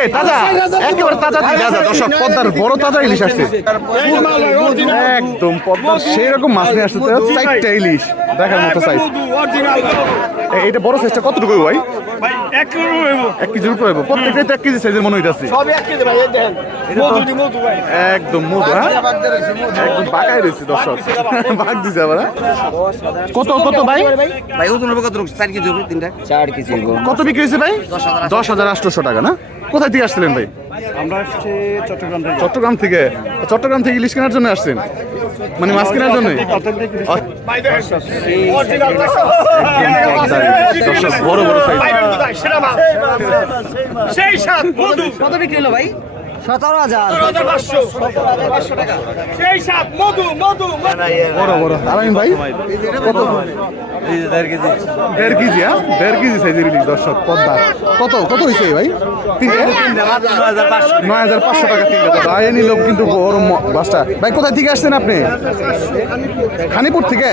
এই তাজা একেবারে তাজা দর্শক পদ্মার বড় তাজা ইলিশ আসছে। একদম পদ্মার সেই রকম মাছ নিয়ে আসছে চারটা ইলিশ দেখার মতো সাইজ এটা বড় সাইজটা কতটুকু ভাই? এক কেজির উপরে হইবো। প্রত্যেকটাই তো এক কেজি সাইজের মনে হইতাছে। একদম মধু হ্যাঁ? একদম পাকাই রয়েছে দর্শক। ভাগ দিছে আবার হ্যাঁ? কত কত ভাই? ভাই ওজন হবে কত চার কেজি হবে তিনটা। চার কেজি কত বিক্রি হয়েছে ভাই? দশ হাজার আটশোশো টাকা না? কোথায় থেকে আসছিলেন ভাই? আমরা আসছি চট্টগ্রাম থেকে। চট্টগ্রাম থেকে? চট্টগ্রাম থেকে ইলিশ কেনার জন্য আসছেন? মানে মাছ কেনার জন্য বড় বড় সাইজ সেই সাত কত বিক্রি হলো ভাই? সতেরো হাজার বড় বড় ভাই কত দেড় কেজি হ্যাঁ দেড় কেজি সাইজের ইলিশ দর্শক পদ্মা কত কত হয়েছে ভাই তিনটে নয় হাজার পাঁচশো টাকা তিনটে দাদা আয় নিল কিন্তু বড় ম- বাসটা ভাই কোথায় থেকে আসছেন আপনি খানিপুর থেকে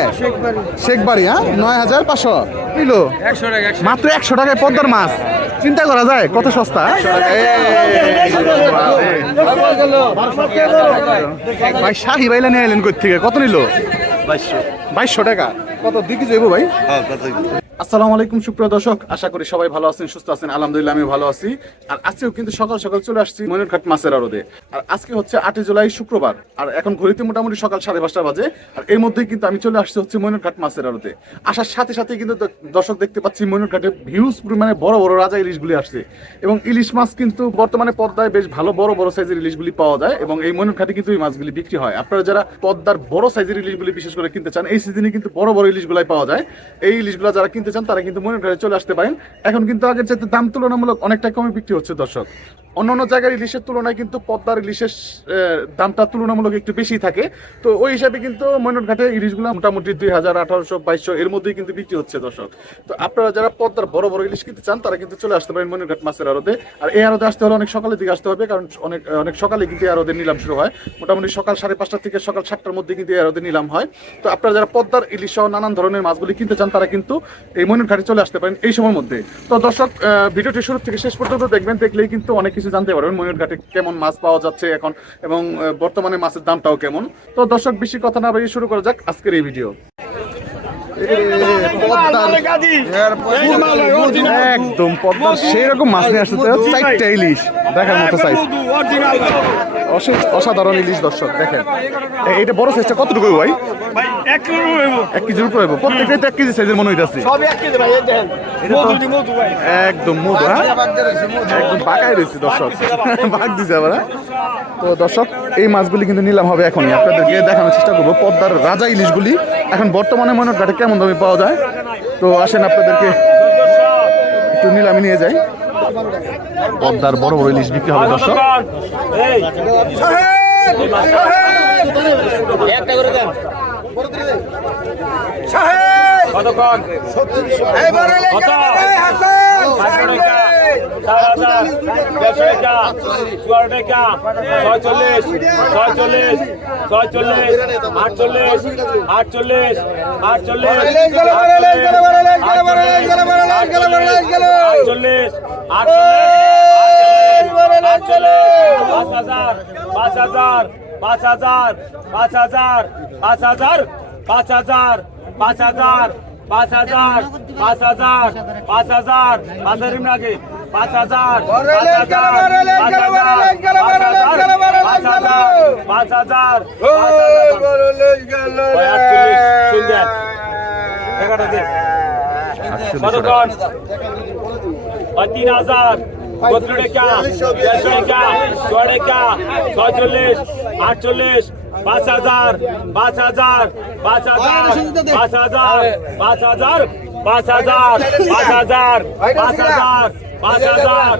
শেখবাড়ি হ্যাঁ নয় হাজার পাঁচশো কিলো মাত্র একশো টাকায় পদ্মার মাছ চিন্তা করা যায় কত সস্তা ভাই শাহি বাইলা নিয়ে এলেন কই থেকে? কত নিল? বাইশশো। টাকা। কত? দিকে যাইবো ভাই? আসসালামু আলাইকুম, সুপ্রিয় দর্শক। আশা করি সবাই ভালো আছেন, সুস্থ আছেন। আলহামদুলিল্লাহ আমি ভালো আছি। আর আজকেও কিন্তু সকাল সকাল চলে আসছি ময়ূরঘাট মাছের আড়দে আর আজকে হচ্ছে আটই জুলাই, শুক্রবার। আর এখন ঘড়িতে মোটামুটি সকাল সাড়ে পাঁচটা বাজে। আর এর মধ্যেই কিন্তু আমি চলে আসছি হচ্ছে ময়ূরঘাট মাছের আড়দে আসার সাথে সাথে কিন্তু দর্শক দেখতে পাচ্ছি ময়ূরঘাটে হিউজ পরিমাণে বড় বড় রাজা ইলিশগুলি আসছে। এবং ইলিশ মাছ কিন্তু বর্তমানে পদ্মায় বেশ ভালো বড় বড় সাইজের ইলিশগুলি পাওয়া যায় এবং এই ময়ূরঘাটে কিন্তু এই মাছগুলি বিক্রি হয়। আপনারা যারা পদ্মার বড় সাইজের ইলিশগুলি বিশেষ করে কিনতে চান, এই সিজনে কিন্তু বড় বড় ইলিশগুলাই পাওয়া যায়। এই ইলিশগুলো যারা কিনতে চান তারা কিন্তু মনিটরে চলে আসতে পারেন। এখন কিন্তু আগের চাইতে দাম তুলনামূলক অনেকটা কমে বিক্রি হচ্ছে, দর্শক। অন্যান্য জায়গার ইলিশের তুলনায় কিন্তু পদ্মার ইলিশের দামটা তুলনামূলক একটু বেশি থাকে। তো ওই হিসাবে কিন্তু ময়ূরঘাটে ইলিশগুলো মোটামুটি দুই হাজার আঠারোশো বাইশশো এর মধ্যেই কিন্তু বিক্রি হচ্ছে দর্শক। তো আপনারা যারা পদ্মার বড় বড় ইলিশ কিনতে চান, তারা কিন্তু চলে আসতে পারেন ময়ূরঘাট মাছের আড়তে। আর এই আড়তে আসতে হলে অনেক সকালের দিকে আসতে হবে, কারণ অনেক অনেক সকালে কিন্তু এই নিলাম শুরু হয়। মোটামুটি সকাল সাড়ে পাঁচটা থেকে সকাল সাতটার মধ্যে কিন্তু এই নিলাম হয়। তো আপনারা যারা পদ্মার ইলিশ সহ নানান ধরনের মাছগুলি কিনতে চান, তারা কিন্তু এই ময়ূরঘাটে চলে আসতে পারেন এই সময়ের মধ্যে। তো দর্শক ভিডিওটি শুরু থেকে শেষ পর্যন্ত দেখবেন, দেখলেই কিন্তু অনেক কিছু জানতে পারবেন। ময়ূরঘাটে কেমন মাছ পাওয়া যাচ্ছে এখন এবং বর্তমানে মাছের দামটাও কেমন। তো দর্শক, বেশি কথা না বাড়িয়ে শুরু করা যাক আজকের এই ভিডিও। একদম পদ্মার সেই রকম মাছ নিয়ে আসছে চারটা ইলিশ। দেখার মতো সাইজ অসাধারণ ইলিশ দর্শক দেখেন। এ- এইটা বড় সাইজটা কতটুকু ভাই? ভাই এক কেজির উপরে হইবো। প্রত্যেকটাই তো এক কেজি সাইজের মনে হইতাছে। সবই এক কেজি ভাই এই দেখেন। মধু মধু ভাই। একদম মধু হ্যাঁ? একদম পাকাই রয়েছে দর্শক। ভাগ দিছে আবার। হ্যাঁ? তো দর্শক এই মাছগুলি কিন্তু নিলাম হবে এখনই। আপনাদেরকে দেখানোর চেষ্টা করব পদ্মার রাজা ইলিশগুলি। এখন বর্তমানে মনে ঘাটে কেমন দামে পাওয়া যায় তো আসেন আপনাদেরকে একটু নিলামে নিয়ে যাই পদ্মার বড় বড় ইলিশ বিক্রি হবে দর্শক ছয়চল্লিশ ছয়চল্লিশ ছয়চল্লিশ আটচল্লিশ আটচল্লিশ আটচল্লিশ আটচল্লিশ পাঁচ হাজার পাঁচ হাজার পাঁচ হাজার পাঁচ হাজার পাঁচ হাজার পাঁচ হাজার পাঁচ হাজার পাঁচ হাজার পাঁচ হাজার পাঁচ হাজার পাঁচ হাজার পাঁচ হাজার হাজার পাঁচ হাজার পাঁচ হাজার তিন হাজার বত্রিশ টাকা দেড়শো টাকা ছয় টাকা ছয়চল্লিশ আটচল্লিশ পাঁচ হাজার পাঁচ হাজার পাঁচ হাজার পাঁচ হাজার পাঁচ হাজার পাঁচ হাজার পাঁচ হাজার পাঁচ হাজার 大家好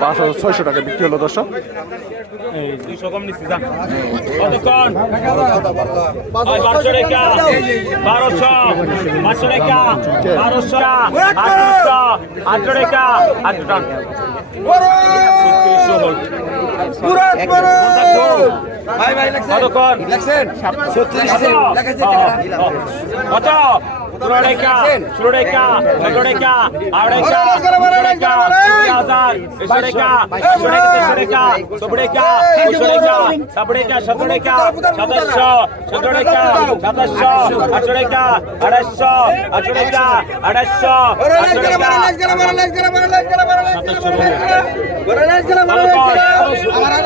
পাঁচ হাজার ছয়শো টাকা বিক্রি হলো দর্শক বারোশো পাঁচশো টাকা বারোশো আটশো টাকা আটশো টাকা আটশো টাকা ভাই ভাই লাগছে? কত ষোলোডেকা ষোলোডেকা ষোলোডেকা আড়াইশা ষোলোডেকা হাজার ষোলোডেকা ষোলোডেকা ষোলোডেকা ষোলোডেকা ষোলোডেকা ষোলোডেকা সাতাশশো ষোলোডেকা সাতাশশো আটশোডেকা আড়াইশো আটশোডেকা আড়াইশো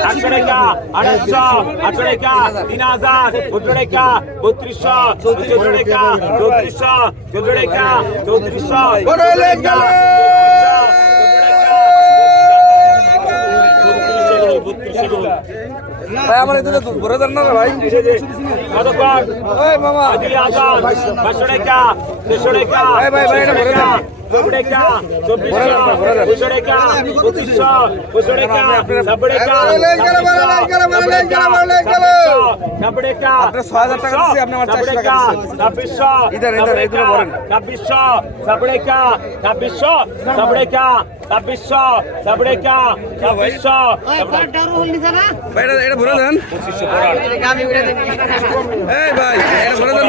আটশোডেকা আড়াইশো আটশোডেকা তিন হাজার উঠোডেকা বত্রিশশো চৌত্রিশশো চৌত্রিশশো চৌধুরীকা চৌত্রিশশো ভাই আমার এদিকে ঘুরে দেন না ভাই। মামা। বাইশো টাকা তেইশো টাকা ভাই ভাই ভাই এটা ঘুরে দেন। টাকা চব্বিশশো টাকা পঁচিশশো দুশো টাকা নব্বই টাকা নব্বই টাকা নব্বই টাকা ছাব্বিশশো ছাব্বিশশো নব্বই টাকা ছাব্বিশশো নব্বই টাকা ছাব্বিশশো নব্বই টাকা ছাব্বিশশো এটা ভরে দেন। এই ভাই এটা ভরে দেন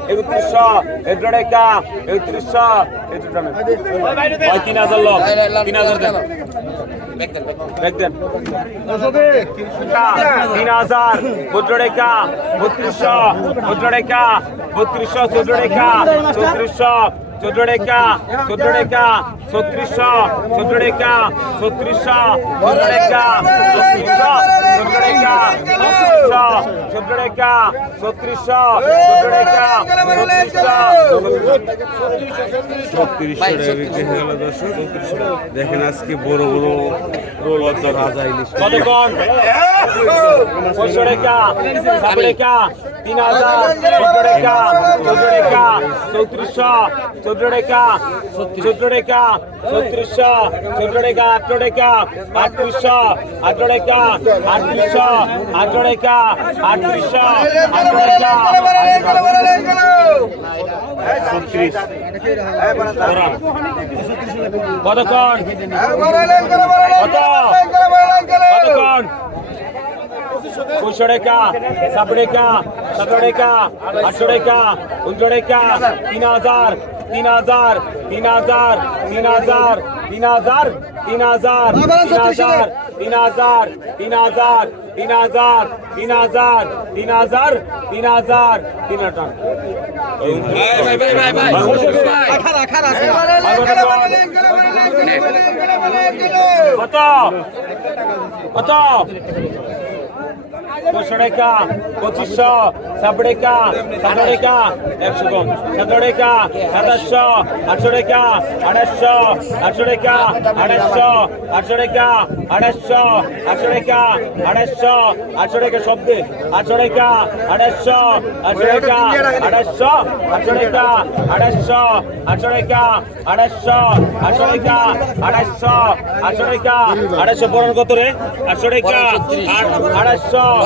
একত্রিশশো এগারো রেখা একত্রিশশো তিন হাজার লোক তিন হাজার দেন। দেখবেন তিন হাজার চোদ্দ রেখা বত্রিশশো চোদ্দ রেখা বত্রিশশো চোদ্দ রেখা চৌত্রিশশো দেখেন আজকে বড় বড় রোল রাজা ইলিশ। তিন হাজার চোদ্দ চোদ্দ টাকা চোদ্দ টাকা ছত্রিশশো চোদ্দ টাকা আঠারো টাকা আটত্রিশশো আঠারো টাকা আটত্রিশশো আঠারো টাকা আটত্রিশশো। আঠারো টাকা ছত্রিশ কতক্ষণ কত কতক্ষণ কুশরেকা সাবরেকা সতেরো টাকা আটশো টাকা তিন হাজার তিন হাজার তিন হাজার তিন হাজার তিন হাজার তিন হাজার তিন হাজার তিন হাজার তিন হাজার তিন হাজার তিন হাজার তিন হাজার তিন হাজার তিন হাজার কত কত দুশো টাকা পঁচিশশো সাত টাকা সাত টাকা একশো কম সাত টাকা সাতাশশো আটশো টাকা আড়াইশো আটশো টাকা আড়াইশো আটশো টাকা আড়াইশো আটশো টাকা আড়াইশো আটশো টাকা শব্দে আটশো টাকা আড়াইশো আটশো টাকা আড়াইশো আটশো টাকা আড়াইশো আটশো টাকা আড়াইশো পনেরো কত রে আটশো টাকা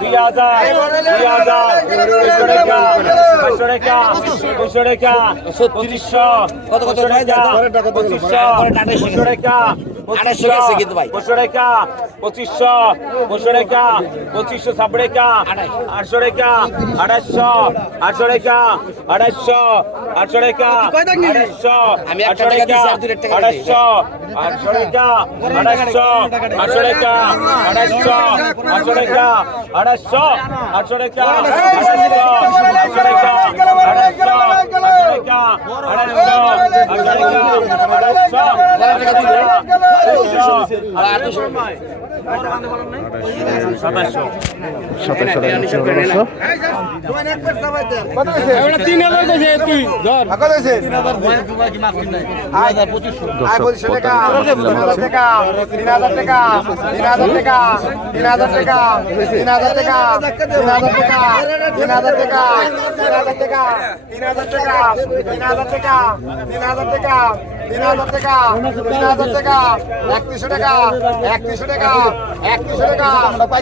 দুই হাজার দুই হাজার দুইশো টাকা পাঁচশো টাকা দুইশো টাকা পঁচিশশো কত টাকা পঁচিশশো টাকা আড়াইশো গেছে কিন্তু ভাই। পঁচিশশো টাকা পঁচিশশো পঁচিশশো টাকা পঁচিশশো ছাব্বিশ টাকা আটশো টাকা আড়াইশো আটশো টাকা আড়াইশো আটশো টাকা আড়াইশো আমি আটশো টাকা আর দুই টাকা আড়াইশো আটশো টাকা আড়াইশো আটশো টাকা আড়াইশো। আটশো টাকা। আটশো টাকা। আড়াইশো তিন হাজার টাকা। তিন হাজার টাকা। তিন হাজার টাকা। তিন হাজার টাকা। তিন হাজার টাকা নিচ্ছে হলো দর্শক তিন হাজার কইছে তুই ধর দর্শক পদ্মার ইলিশ নিলাম হচ্ছে একত্রিশশো টাকা একত্রিশশো টাকা একত্রিশশো টাকা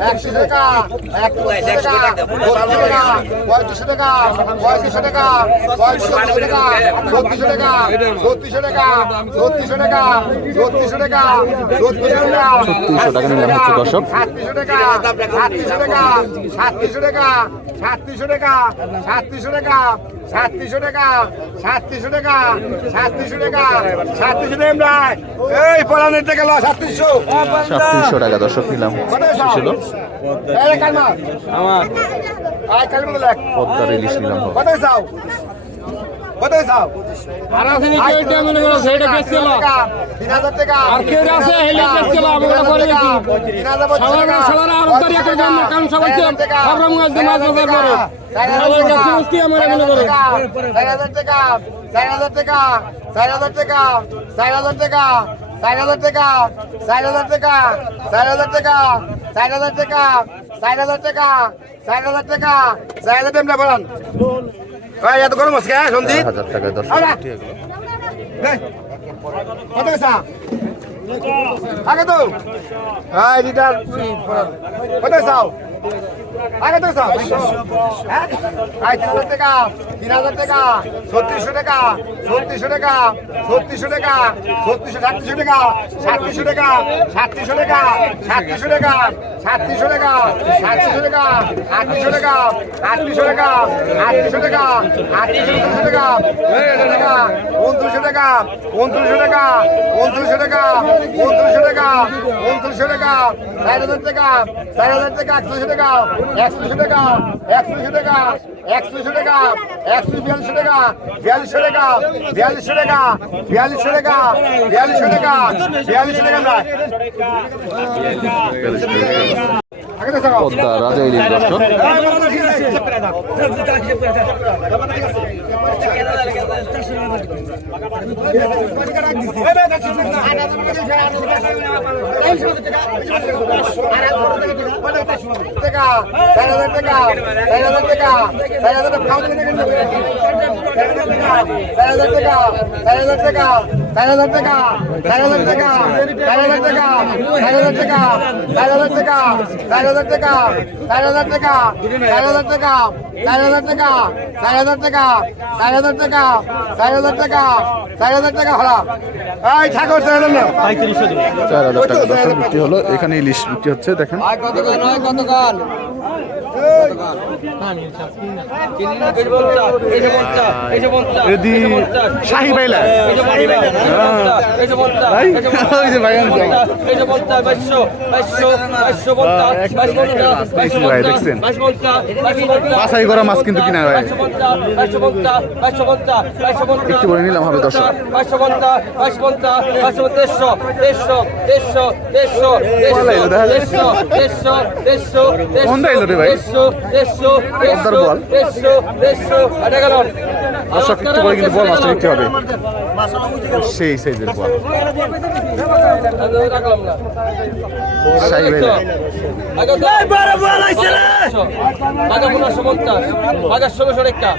একত্রিশশো টাকা একত্রিশশো টাকা পঁয়ত্রিশশো টাকা পঁয়ত্রিশশো টাকা পঁয়ত্রিশশো টাকা ছত্রিশশো টাকা ছত্রিশশো টাকা ছত্রিশশো টাকা ছত্রিশশো টাকা ছত্রিশশো টাকা ছত্রিশশো টাকা নিলাম হচ্ছে দর্শক। সাতত্রিশশো টাকা সাতত্রিশশো টাকা সাতত্রিশশো টাকা সাতত্রিশশো টাকা সাতত্রিশশো টাকা সাতত্রিশশো টাকা সাতত্রিশশো টাকা সাতত্রিশশো টাকা সাতত্রিশশো টাকা এই পলানের টাকা লো সাতত্রিশশো। সাতত্রিশশো টাকা দর্শক নিলাম। ছিল? আমার। পদ্মার ইলিশ নিলাম। কত চাও কত চাও আর আছে নি কেউ এটা মনে করো সেটা বেচছিল তিন হাজার টাকা আর কেউ আছে হেলে বেচছিল আমরা করে তিন হাজার সালারা সালারা আর তারিখ একটা গান কাম সবাই সবরম গাছ দিয়ে মাছ বাজার করে সবার কাছে মুস্তি আমার মনে করো চার হাজার টাকা চার হাজার টাকা চার হাজার টাকা চার হাজার টাকা চার হাজার টাকা চার হাজার টাকা চার হাজার টাকা চার হাজার টাকা চার হাজার টাকা চার হাজার টাকা চার হাজার টাকা এত গরম আছে সন্ধি? চার হাজার টাকা দর্শক উঠে গেল কত গেছা আগে তো। হ্যাঁ কত চাও আগে তো চাও হ্যাঁ তিন হাজার টাকা, তিন হাজার টাকা, ছত্রিশশো টাকা ছত্রিশশো টাকা ছত্রিশশো টাকা, ছত্রিশশো, সাতত্রিশশো টাকা সাতত্রিশশো টাকা সাতত্রিশশো টাকা সাতত্রিশশো টাকা সাতত্রিশশো টাকা সাতত্রিশশো টাকা, আটত্রিশশো টাকা আটত্রিশশো টাকা আটত্রিশশো টাকা আটত্রিশশো টাকা টাকা উনত্রিশশো টাকা উনত্রিশশো টাকা উনত্রিশশো টাকা উনত্রিশশো টাকা উনত্রিশশো টাকা, চার হাজার টাকা, চার হাজার টাকা একশোশো টাকা একশো টাকা একশো টাকা একশো টাকা একশো বিয়াল্লিশশো টাকা বিয়াল্লিশশো টাকা বিয়াল্লিশশো টাকা বিয়াল্লিশশো টাকা বিয়াল্লিশশো টাকা বিয়াল্লিশশো টাকা। পদ্মা রাজা ইলিশ দর্শন টাকা টাকা টাকা টাকা চার হাজার টাকা বিক্রি হলো। এখানে ইলিশ বিক্রি হচ্ছে দেখেন। এদি বাছাই করা মাছ কিন্তু কিনা ভাই একটু বলে নিলাম হবে, দর্শক। কোন দাইলো রে ভাই? পদ্মার বল। দর্শক একটু করে কিন্তু বল মাছটা হবে সেই সাইজের বল। ষোলোশো রেখা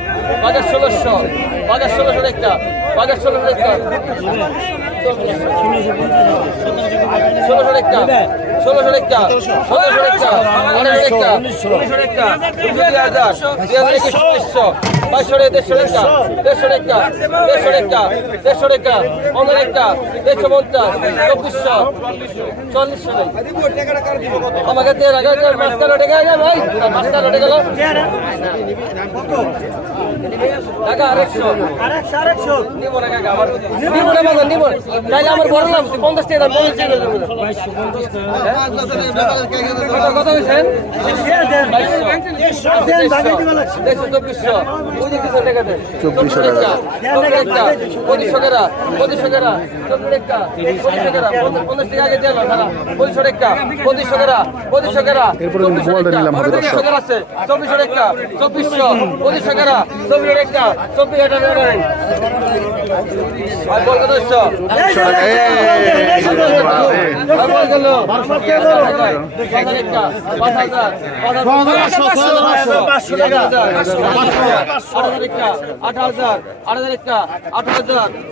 ষোলোশো রেখা ষোলোশো একটা আঠারো রেখা উনিশশো রেখা দুই হাজার দুই হাজার একশো বাইশশো দেড়শো রেখা দেড়শো একটা দেড়শো একটা দেড়শো টাকা পনেরো টাকা দেড়শো পঞ্চাশ চব্বিশশো চল্লিশশো আমাকে হাজার তেরো গেল ভাই? পাঁচ তেরো টাকা গেল? টাকা আরেকশো নিবো না কাকা আমার নিবো। না বাবা নিবো। তাইলে আমার বড় লাভ পঞ্চাশ টাকা টাকা হয়েছেন চব্বিশশো। টাকা। পঁচিশশো টাকা পঁচিশশো টাকা চোদ্দ টাকা পঁচিশশো টাকা পঞ্চাশ টাকা আগে দিয়ে ভাড়া পঁচিশশো টাকা পঁচিশশো টাকা পঁচিশশো টাকা চব্বিশশো টাকা আছে চব্বিশশো টাকা চব্বিশশো পঁচিশশো টাকা চব্বিশশো টাকা চব্বিশ হাজার আট হাজার আট হাজার আট হাজার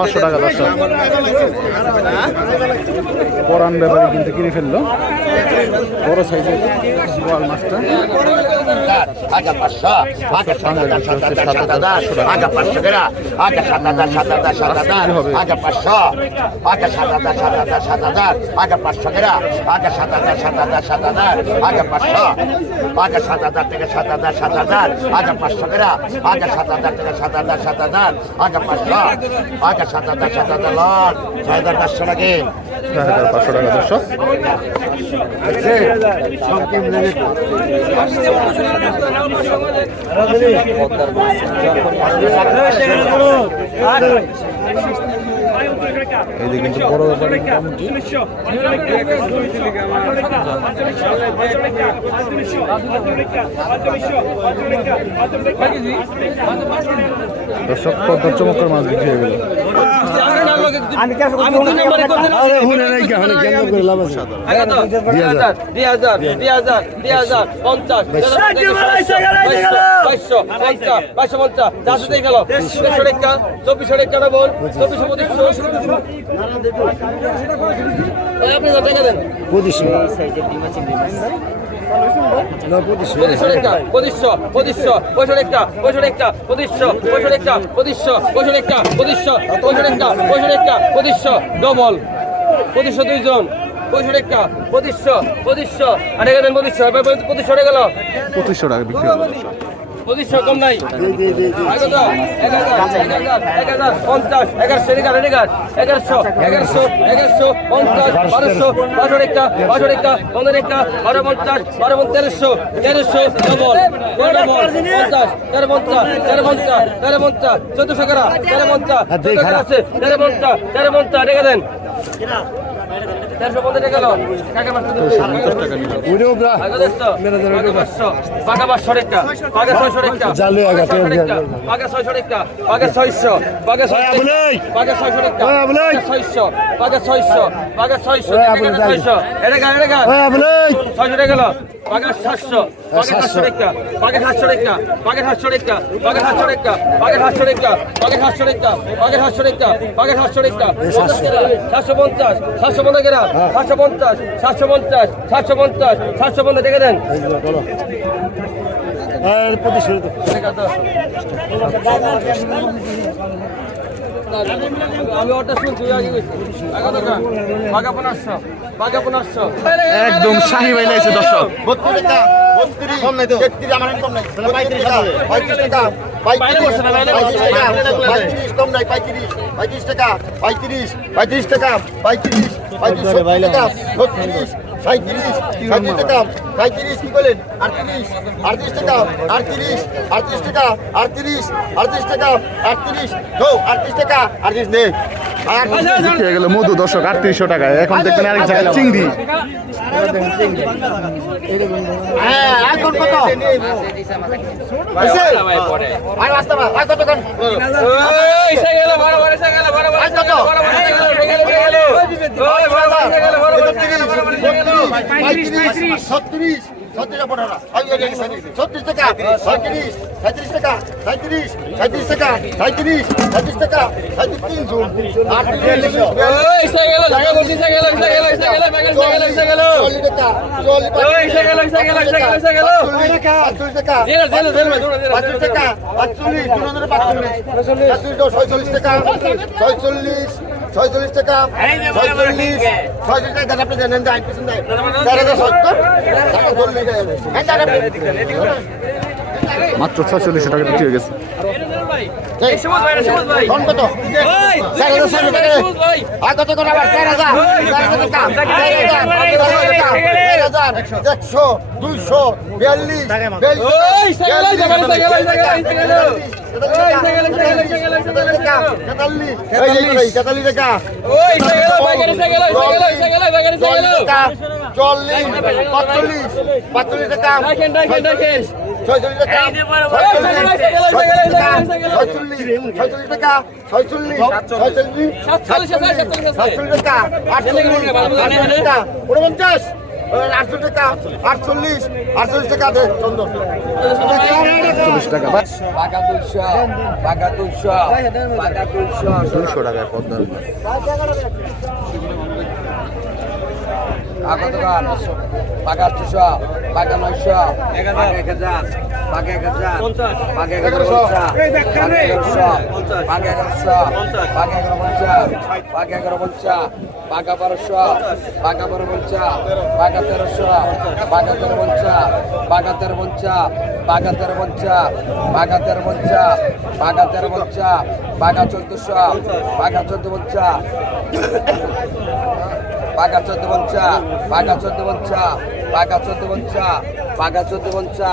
পাঁচশো টাকা পাঁচশো পরান ব্যাপারে কিন্তু কিনে ফেলল। বড় সাইজের বল মাছটা। পাঁচশো আগা সাত হাজার সাত হাজার সাত পাঁচশো গেরা আগা সাত হাজার সাত হাজার সাত হাজার আগা পাঁচশো আগা সাত হাজার সাত হাজার সাত হাজার আগা পাঁচশো গেরা আগা সাত হাজার সাত হাজার সাত হাজার আগা পাঁচশো আগা সাত থেকে সাত হাজার সাত হাজার আগা পাঁচশো গেরা আগা সাত হাজার থেকে সাত হাজার সাত হাজার আগা পাঁচশো আগা সাত হাজার সাত হাজার লট ছয় হাজার পাঁচশো নাকি ছয় হাজার পাঁচশো টাকা দর্শক এই যে কিন্তু বড় ব্যাপারে মোটামুটি দর্শক কত চমৎকার মাছ বিক্রি হয়ে গেল আমি তো নাম্বারে কথা আরে হুনে নাই কে হুনে কেন করে পঁচিশশো পঁচিশশো পঁচিশশো পঁয়ষট্টি টাকা পঁয়ষট্টি টাকা পঁচিশশো পঁয়ষট্টি টাকা পঁচিশশো পঁয়ষট্টি টাকা পঁচিশশো পঁয়ষট্টি টাকা পঁয়ষট্টি টাকা পঁচিশশো ডবল। পঁচিশশো দুইজন। পঁয়ষট্টি টাকা পঁচিশশো পঁচিশশো আর এখানে পঁচিশশো পঁচিশশো টাকা গেল। পঁচিশশো টাকা বিক্রি পঁচিশশো কম নাই পঞ্চাশ, এগারোশো, এগারো, এগারো, এগারোশো, এগারোশো, এগারোশো, পঞ্চাশ, বারোশো, বারোশো টাকা, বারোশো টাকা, পনেরো টাকা, বারো পঞ্চাশ, বারো তেরোশো, তেরোশো, ডবল, ডবল, পঞ্চাশ, তেরো পঞ্চাশ, তেরো পঞ্চাশ, তেরো পঞ্চাশ, চোদ্দশো টাকা, তেরো পঞ্চাশ, চোদ্দ আছে, তেরো পঞ্চাশ, তেরো পঞ্চাশ, রেখে দেন। সাতশো পঞ্চাশ সাতশো পঞ্চাশ সাতশো পঞ্চাশ সাতশো পঞ্চাশ সাতশো পঞ্চাশ সাতশো পঞ্চাশ দেখে দেন আমি ওটা শুনছি একদম শাহি ভাই লাগছে দর্শক পঁয়ত্রিশ পঁয়ত্রিশ টাকা পঁয়ত্রিশ পঁয়ত্রিশ টাকা পঁয়ত্রিশ পঁয়ত্রিশ পঁয়ত্রিশ টাকা ছত্রিশ সাঁত্রিশ সাঁত্রিশ টাকা সাঁত্রিশ কি বলেন আটত্রিশ আটত্রিশ টাকা আটত্রিশ আটত্রিশ টাকা আটত্রিশ আটত্রিশ টাকা আটত্রিশ। তো আটত্রিশ টাকা আটত্রিশ নে। হয়ে গেল? মধু দর্শক আটত্রিশশো টাকায় এখন দেখবেন আরেক জায়গায় চিংড়ি। হ্যাঁ এখন কত? আর রাস্তা বা আর কত কান এই সে গেল বড় বড় সে গেল বড় বড় আর কত? বড় ছত্রিশ ছত্রিশ পনেরো ছত্রিশ টাকা ছত্রিশ সাঁত্রিশ টাকা সাঁত্রিশ সাঁত্রিশ টাকা সাঁত্রিশ সাঁত্রিশ টাকা সাঁত্রিশ তিনশো ছয়চল্লিশ টাকা ছয়চল্লিশ ছয়চল্লিশ টাকা ছয়চল্লিশ ছয়চল্লিশ টাকা আপনি জানেন যে পেছন দেয় চার হাজার সত্তর টাকা চল্লিশ হ্যাঁ চার মাত্র ছয়চল্লিশশো টাকা বিক্রি হয়ে গেছে একশো দুইশো বিয়াল্লিশ চল্লিশ পাঁচচল্লিশ পাঁচচল্লিশ টাকা ছয়চল্লিশ টাকা। ছয়চল্লিশ। ছয়চল্লিশ টাকা। ছয়চল্লিশ ছয়চল্লিশ সাতচল্লিশ টাকা। আটচল্লিশ। টাকা। উনপঞ্চাশ আটচল্লিশ টাকা আটচল্লিশ আটচল্লিশ টাকা দে চন্দন চল্লিশ টাকা দুইশো টাকায় দোকান বাগা দুশো বাগা নয়শো এক হাজার বাগা এক হাজার এগারোশো বাগা এগারোশো বাগা এগারোশো বাগা এগারো পঞ্চাশ বাগা এগারো পঞ্চাশ বাগা বারোশো বাগা বারো পঞ্চাশ বাগা তেরোশো বাগা তেরো পঞ্চাশ বাগা তেরো পঞ্চাশ বাগা তেরো পঞ্চাশ বাগা তেরো পঞ্চাশ বাগা তেরো পঞ্চাশ বাগা চোদ্দশো বাগা চোদ্দ পঞ্চাশ বাঘা চোদ্দ পঞ্চা বাঘা চোদ্দ পঞ্চা বাঘা চোদ্দ পঞ্চা বাঘা চোদ্দ পঞ্চা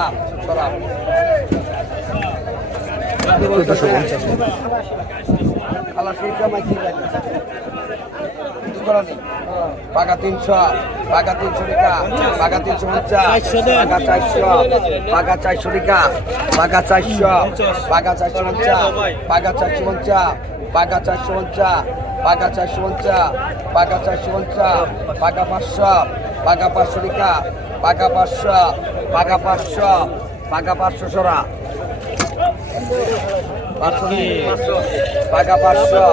সরাব বাঘা তিনশো বাঘা তিনশো টাকা বাঘা তিনশো পঞ্চাশ বাঘা চারশো বাঘা চারশো টাকা বাঘা চারশো বাঘা চারশো পঞ্চাশ বাঘা চারশো পঞ্চাশ বাঘা চারশো পঞ্চাশ বাঘা চারশো পঞ্চাশ বাঘা চারশো পঞ্চাশ বাঘা পাঁচশো বাঘা পাঁচশো টাকা বাঘা পাঁচশো বাঘা পাঁচশো বাঘা পাঁচশো সরা। বাঘা পাঁচশো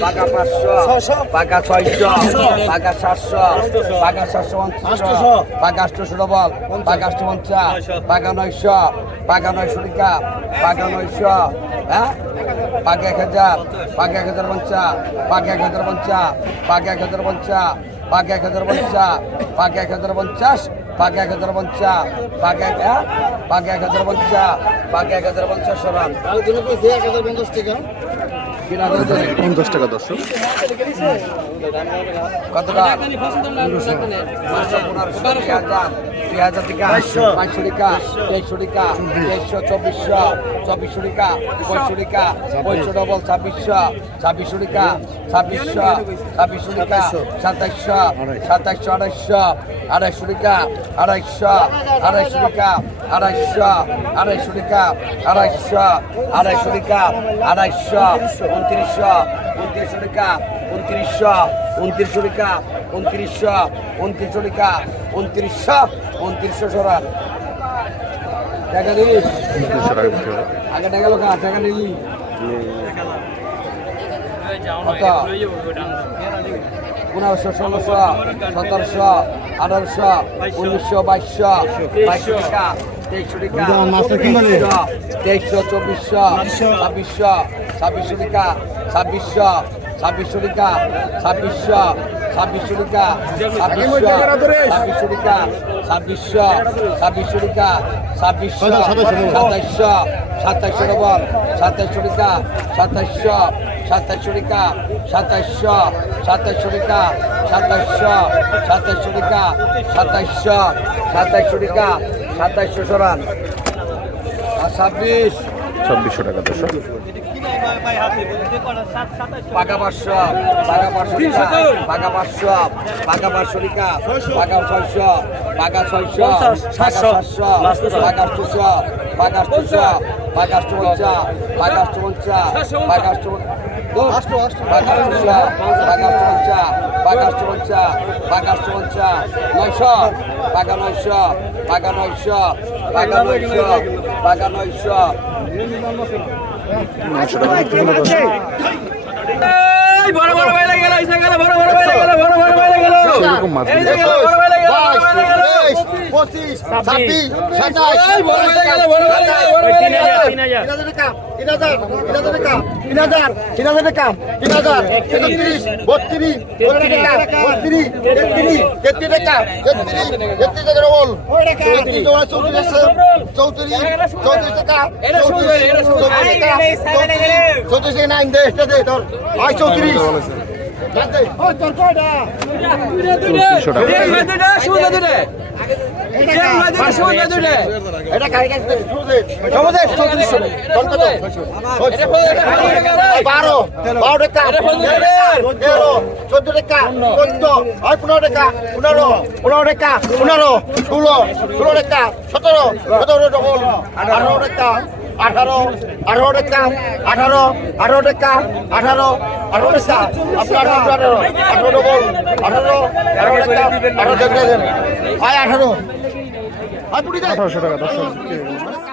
বাঘা পাঁচশো বাঘা ছয়শো বাঘা সাতশো বাঘা সাতশো পঞ্চাশ বাঘা আটশো ডবল বাঘা আটশো পঞ্চাশ বাঘা নয়শো বাঘা নয়শো টাকা বাঘা নয়শো হ্যাঁ বাঘা এক হাজার বাঘা এক হাজার পঞ্চাশ বাঘা এক হাজার পঞ্চাশ বাঘা এক হাজার পঞ্চাশ বাঘা এক হাজার পঞ্চাশ পাক এক পাক এক হাজার পঞ্চাশ পাক এক হাজার পঞ্চাশ সরান কিনা দেবে পঞ্চাশ টাকা দর্শক। কত টাকা দুই হাজার টাকা পাঁচশো টাকা তেইশশো টাকা তেইশশো চব্বিশশো চব্বিশশো টাকা পঁয়শো টাকা পঁয়শো ডবল ছাব্বিশশো ছাব্বিশশো টাকা ছাব্বিশশো ছাব্বিশশো টাকা সাতাইশশো সাতাইশশো আড়াইশো আড়াইশো টাকা আড়াইশো আড়াইশো টাকা আড়াইশো আড়াইশো টাকা আড়াইশো আড়াইশো টাকা আড়াইশো উনত্রিশশো উনত্রিশশো টাকা উনত্রিশশো টাকা উনত্রিশশো উনত্রিশশো টাকা উনত্রিশশো উনত্রিশশো সরা। টাকা দিলি আগে টাকা লোক টাকা দিলি কত? পনেরোশো ষোলোশো সতেরোশো আঠারোশো উনিশশো বাইশশো বাইশশো টাকা তেইশশো টাকা তেইশশো চব্বিশশো ছাব্বিশশো ছাব্বিশশো টাকা ছাব্বিশশো ছাব্বিশশো টাকা ছাব্বিশশো ছাব্বিশশো টাকা ছাব্বিশশো ছাব্বিশশো টাকা ছাব্বিশশো ছাব্বিশশো টাকা ছাব্বিশশো সাতাইশশো সাতাইশশো ডবল সাতাইশশো টাকা সাতাইশশো সাতাইশশো টাকা সাতাইশশো সাতাইশশো টাকা সাতাইশশো সাতাইশশো টাকা সাতাইশশো সাতাইশশো টাকা সাতাইশশো সরান। আর ছাব্বিশ। ছাব্বিশশো টাকা দর্শক। পাকা পাঁচশো পাকা পাঁচশো টাকা পাকা পাঁচশো পাকা পাঁচশো টাকা পাকা ছয়শো। পাকা ছয়শো সাতশো। পাকা ছশো পাকা ছশো পাকা পঞ্চা পাকা পঞ্চা পাকা নয়শো পাকা নয়শো পাকা নয়শো পাকা নয়শো পাকা নয়শো। নয়শো টাকা বিক্রি হলো দর্শক বড় বড় বড় বড় বড় বড় সেরকম মাছ বাইশ তেইশ পঁচিশ ছাব্বিশ সাতাশ তিন হাজার টাকা তিন হাজার তিন হাজার টাকা তিন হাজার একত্রিশ বত্রিশ বত্রিশ তেত্রিশ তেত্রিশ টাকা তেত্রিশ তেত্রিশ টাকা বল চৌত্রিশ চৌত্রিশ চৌত্রিশ টাকা হয়ে, হয়ে। চৌত্রিশ টাকা চৌত্রিশ টাকা নাইন দে দে তোর আয় চৌত্রিশ চৌত্রিশশো টাকা বারো বারো টাকা তেরো চোদ্দ টাকা চোদ্দ আর পনেরো টাকা পনেরো পনেরো টাকা পনেরো ষোলো ষোলো টাকা সতেরো সতেরো ডবল আঠারো টাকা আঠারো আঠারো টাকা আঠারো আঠারো টাকা আঠারো আঠারো টাকা আপনার আঠারো আঠারো আঠারো আঠারো টাকা আঠারো টাকা আঠারো। আঠারোশো টাকা হলো।